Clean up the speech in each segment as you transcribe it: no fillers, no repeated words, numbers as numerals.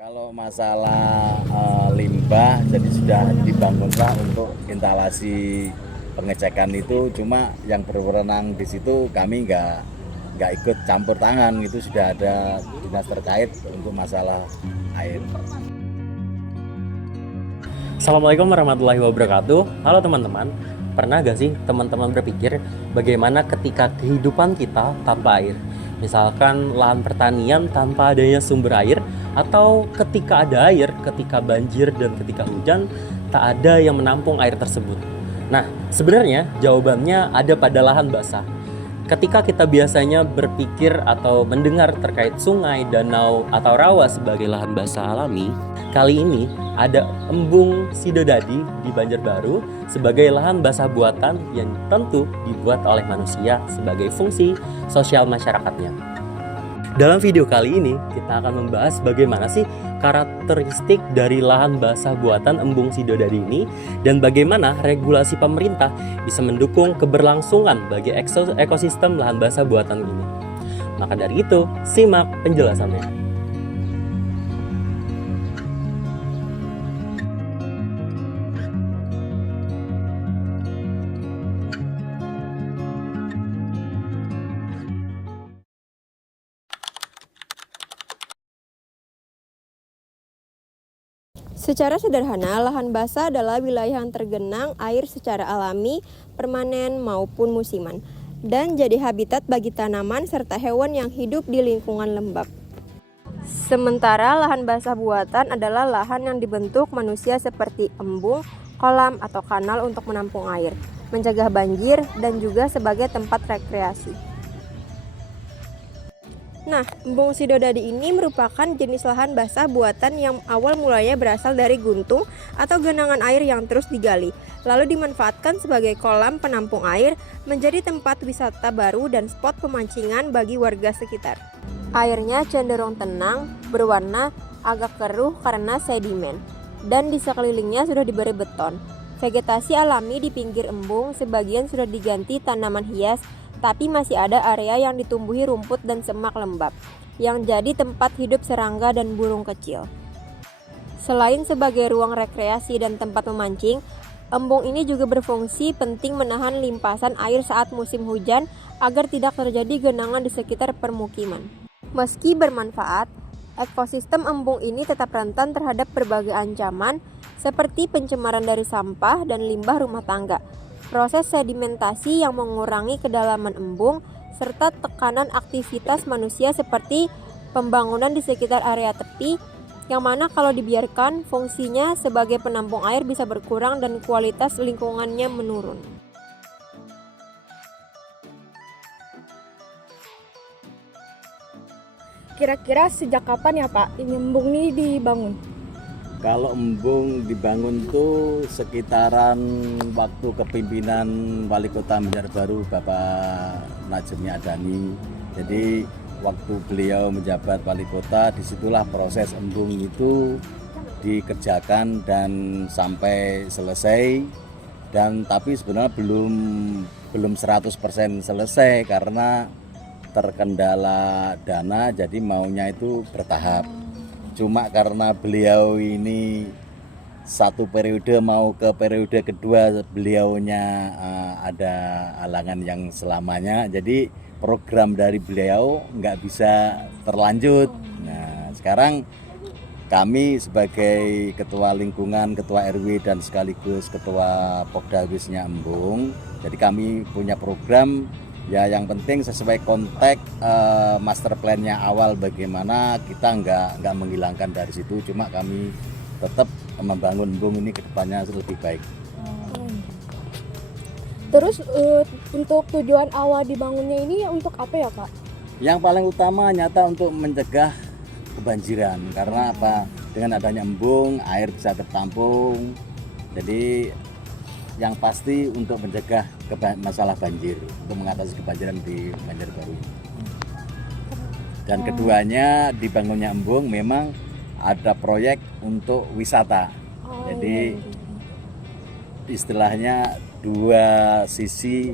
Kalau masalah limbah, jadi sudah dibangunlah untuk instalasi pengecekan itu. Cuma yang berwenang di situ kami nggak ikut campur tangan, itu sudah ada dinas terkait untuk masalah air. Assalamualaikum warahmatullahi wabarakatuh. Halo teman-teman, pernah gak sih teman-teman berpikir bagaimana ketika kehidupan kita tanpa air? Misalkan lahan pertanian tanpa adanya sumber air, atau ketika ada air, ketika banjir dan ketika hujan, tak ada yang menampung air tersebut. Nah, sebenarnya jawabannya ada pada lahan basah. Ketika kita biasanya berpikir atau mendengar terkait sungai, danau, atau rawa sebagai lahan basah alami, kali ini ada Embung Sidodadi di Banjarbaru sebagai lahan basah buatan yang tentu dibuat oleh manusia sebagai fungsi sosial masyarakatnya. Dalam video kali ini kita akan membahas bagaimana sih karakteristik dari lahan basah buatan Embung Sidodadi ini dan bagaimana regulasi pemerintah bisa mendukung keberlangsungan bagi ekosistem lahan basah buatan ini. Maka dari itu, simak penjelasannya. Secara sederhana, lahan basah adalah wilayah yang tergenang air secara alami, permanen maupun musiman, dan jadi habitat bagi tanaman serta hewan yang hidup di lingkungan lembab. Sementara lahan basah buatan adalah lahan yang dibentuk manusia seperti embung, kolam, atau kanal untuk menampung air, mencegah banjir, dan juga sebagai tempat rekreasi. Nah, Embung Sidodadi ini merupakan jenis lahan basah buatan yang awal mulanya berasal dari guntung atau genangan air yang terus digali, lalu dimanfaatkan sebagai kolam penampung air, menjadi tempat wisata baru dan spot pemancingan bagi warga sekitar. Airnya cenderung tenang, berwarna agak keruh karena sedimen, dan di sekelilingnya sudah diberi beton. Vegetasi alami di pinggir embung sebagian sudah diganti tanaman hias, tapi masih ada area yang ditumbuhi rumput dan semak lembab, yang jadi tempat hidup serangga dan burung kecil. Selain sebagai ruang rekreasi dan tempat memancing, embung ini juga berfungsi penting menahan limpasan air saat musim hujan agar tidak terjadi genangan di sekitar permukiman. Meski bermanfaat, ekosistem embung ini tetap rentan terhadap berbagai ancaman seperti pencemaran dari sampah dan limbah rumah tangga, proses sedimentasi yang mengurangi kedalaman embung, serta tekanan aktivitas manusia seperti pembangunan di sekitar area tepi, yang mana kalau dibiarkan fungsinya sebagai penampung air bisa berkurang dan kualitas lingkungannya menurun. Kira-kira sejak kapan ya Pak ini embung ini dibangun? Kalau embung dibangun tuh sekitaran waktu kepimpinan Wali Kota Banjarbaru Bapak Najemi Adani. Jadi waktu beliau menjabat Wali Kota, disitulah proses embung itu dikerjakan dan sampai selesai. Dan tapi sebenarnya belum 100% selesai karena terkendala dana, jadi maunya itu bertahap. Cuma karena beliau ini satu periode mau ke periode kedua, beliaunya ada halangan yang selamanya, jadi program dari beliau nggak bisa terlanjut. Nah, sekarang kami sebagai ketua lingkungan, ketua RW dan sekaligus ketua Pokdawesnya Embung, jadi kami punya program. Ya, yang penting sesuai konteks master plan-nya awal, bagaimana kita nggak menghilangkan dari situ, cuma kami tetap membangun embung ini ke depannya lebih baik. Terus untuk tujuan awal dibangunnya ini untuk apa ya Pak? Yang paling utama nyata untuk mencegah kebanjiran, karena apa? Dengan adanya embung air bisa tertampung, jadi yang pasti untuk mencegah masalah banjir, untuk mengatasi kebanjiran di Banjarbaru. Dan keduanya dibangunnya embung memang ada proyek untuk wisata. Jadi istilahnya dua sisi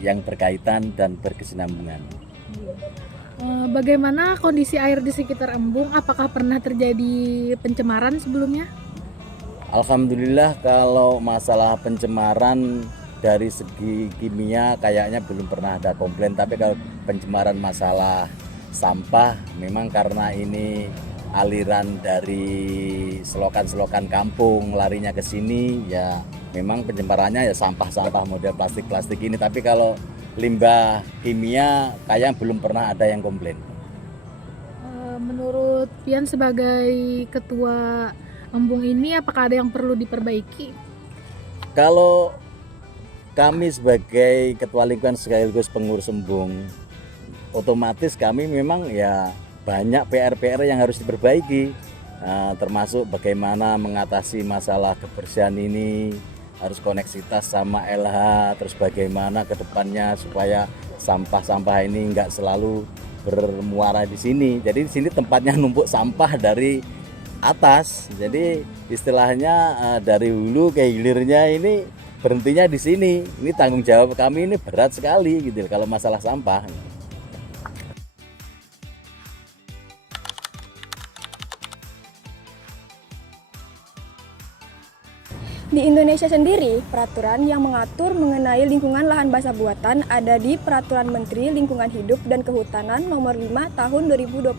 yang berkaitan dan berkesinambungan. Bagaimana kondisi air di sekitar embung? Apakah pernah terjadi pencemaran sebelumnya? Alhamdulillah kalau masalah pencemaran dari segi kimia kayaknya belum pernah ada komplain, tapi kalau pencemaran masalah sampah memang karena ini aliran dari selokan-selokan kampung larinya ke sini, ya memang pencemarannya ya sampah-sampah model plastik-plastik ini, tapi kalau limbah kimia kayaknya belum pernah ada yang komplain. Menurut Pian sebagai ketua embung ini, apakah ada yang perlu diperbaiki? Kalau kami sebagai ketua lingkungan sekaligus pengurus embung, otomatis kami memang ya banyak PR-PR yang harus diperbaiki, termasuk bagaimana mengatasi masalah kebersihan ini, harus koneksitas sama LH, terus bagaimana ke depannya supaya sampah-sampah ini enggak selalu bermuara di sini. Jadi di sini tempatnya numpuk sampah dari atas. Jadi istilahnya dari hulu ke hilirnya ini berhentinya di sini. Ini tanggung jawab kami ini berat sekali gitu kalau masalah sampah. Di Indonesia sendiri, peraturan yang mengatur mengenai lingkungan lahan basah buatan ada di Peraturan Menteri Lingkungan Hidup dan Kehutanan Nomor 5 Tahun 2022.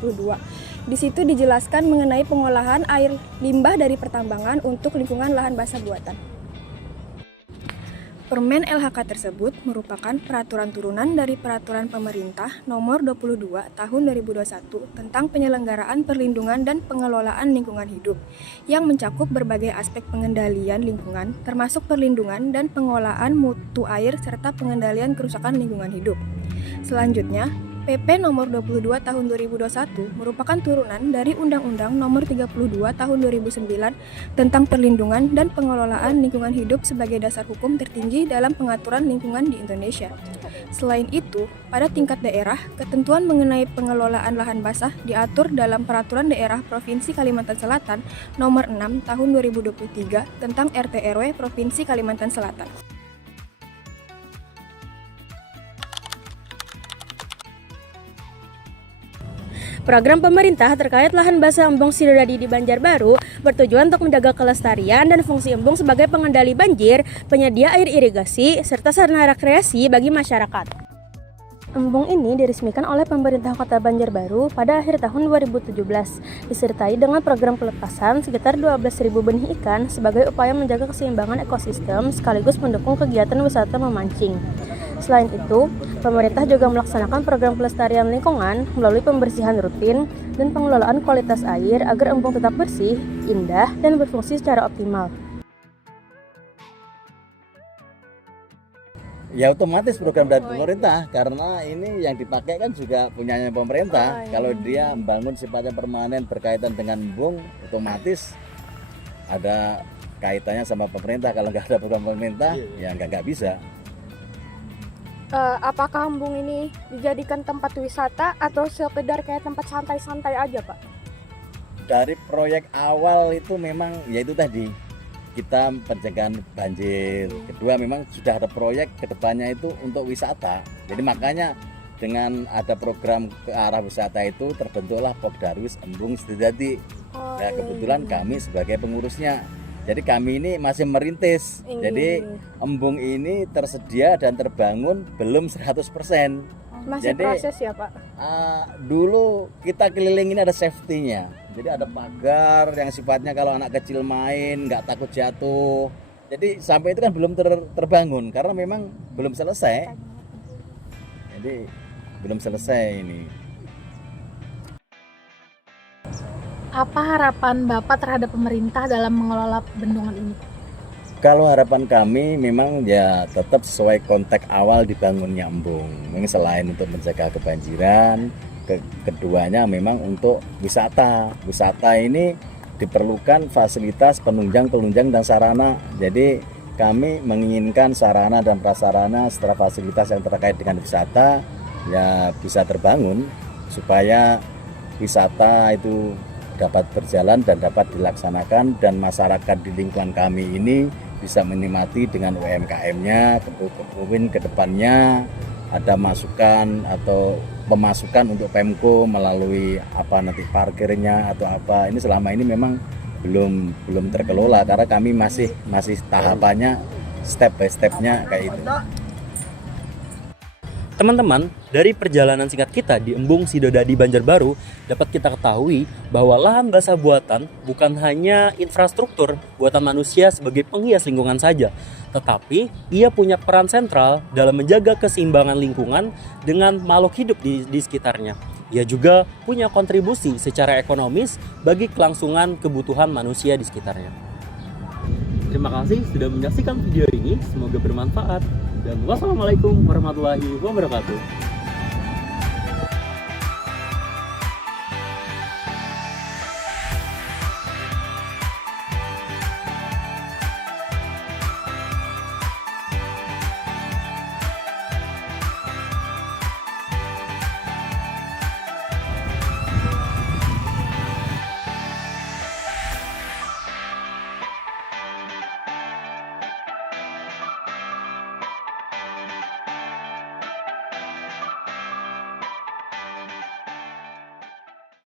Di situ dijelaskan mengenai pengolahan air limbah dari pertambangan untuk lingkungan lahan basah buatan. Permen LHK tersebut merupakan peraturan turunan dari Peraturan Pemerintah Nomor 22 Tahun 2021 tentang penyelenggaraan perlindungan dan pengelolaan lingkungan hidup yang mencakup berbagai aspek pengendalian lingkungan termasuk perlindungan dan pengolahan mutu air serta pengendalian kerusakan lingkungan hidup. Selanjutnya, PP Nomor 22 Tahun 2021 merupakan turunan dari Undang-Undang Nomor 32 Tahun 2009 tentang perlindungan dan pengelolaan lingkungan hidup sebagai dasar hukum tertinggi dalam pengaturan lingkungan di Indonesia. Selain itu, pada tingkat daerah, ketentuan mengenai pengelolaan lahan basah diatur dalam Peraturan Daerah Provinsi Kalimantan Selatan Nomor 6 Tahun 2023 tentang RT/RW Provinsi Kalimantan Selatan. Program pemerintah terkait lahan basah Embung Sidodadi di Banjarbaru bertujuan untuk menjaga kelestarian dan fungsi embung sebagai pengendali banjir, penyedia air irigasi, serta sarana rekreasi bagi masyarakat. Embung ini diresmikan oleh pemerintah Kota Banjarbaru pada akhir tahun 2017, disertai dengan program pelepasan sekitar 12.000 benih ikan sebagai upaya menjaga keseimbangan ekosistem sekaligus mendukung kegiatan wisata memancing. Selain itu, pemerintah juga melaksanakan program pelestarian lingkungan melalui pembersihan rutin dan pengelolaan kualitas air agar embung tetap bersih, indah, dan berfungsi secara optimal. Ya otomatis program dari pemerintah karena ini yang dipakai kan juga punyanya pemerintah. Kalau dia membangun sifatnya permanen berkaitan dengan embung, otomatis ada kaitannya sama pemerintah. Kalau nggak ada program pemerintah, ya nggak bisa. Apakah embung ini dijadikan tempat wisata atau sekedar kayak tempat santai-santai aja, Pak? Dari proyek awal itu memang ya itu tadi kita pencegahan banjir. Kedua memang sudah ada proyek kedepannya itu untuk wisata. Jadi makanya dengan ada program ke arah wisata itu terbentuklah Pokdarwis Embung Sidodadi. Nah, kebetulan kami sebagai pengurusnya. Jadi kami ini masih merintis. Jadi embung ini tersedia dan terbangun belum 100%. Masih Jadi, proses ya, Pak? Dulu kita kelilingin ada safety-nya. Jadi ada pagar yang sifatnya kalau anak kecil main nggak takut jatuh. Jadi sampai itu kan belum terbangun karena memang belum selesai. Jadi belum selesai ini. Apa harapan Bapak terhadap pemerintah dalam mengelola bendungan ini? Kalau harapan kami memang ya tetap sesuai konteks awal dibangunnya embung. Memang selain untuk menjaga kebanjiran, keduanya memang untuk wisata. Wisata ini diperlukan fasilitas penunjang dan sarana. Jadi kami menginginkan sarana dan prasarana serta fasilitas yang terkait dengan wisata ya bisa terbangun supaya wisata itu dapat berjalan dan dapat dilaksanakan dan masyarakat di lingkungan kami ini bisa menikmati dengan UMKM-nya. Mungkin ke depannya ada masukan atau pemasukan untuk Pemko melalui apa nanti parkirnya atau apa, ini selama ini memang belum terkelola karena kami masih tahapannya step by stepnya kayak itu. Teman-teman, dari perjalanan singkat kita di Embung Sidodadi Banjarbaru, dapat kita ketahui bahwa lahan basah buatan bukan hanya infrastruktur buatan manusia sebagai penghias lingkungan saja, tetapi ia punya peran sentral dalam menjaga keseimbangan lingkungan dengan makhluk hidup di sekitarnya. Ia juga punya kontribusi secara ekonomis bagi kelangsungan kebutuhan manusia di sekitarnya. Terima kasih sudah menyaksikan video ini, semoga bermanfaat. Dan wassalamualaikum warahmatullahi wabarakatuh.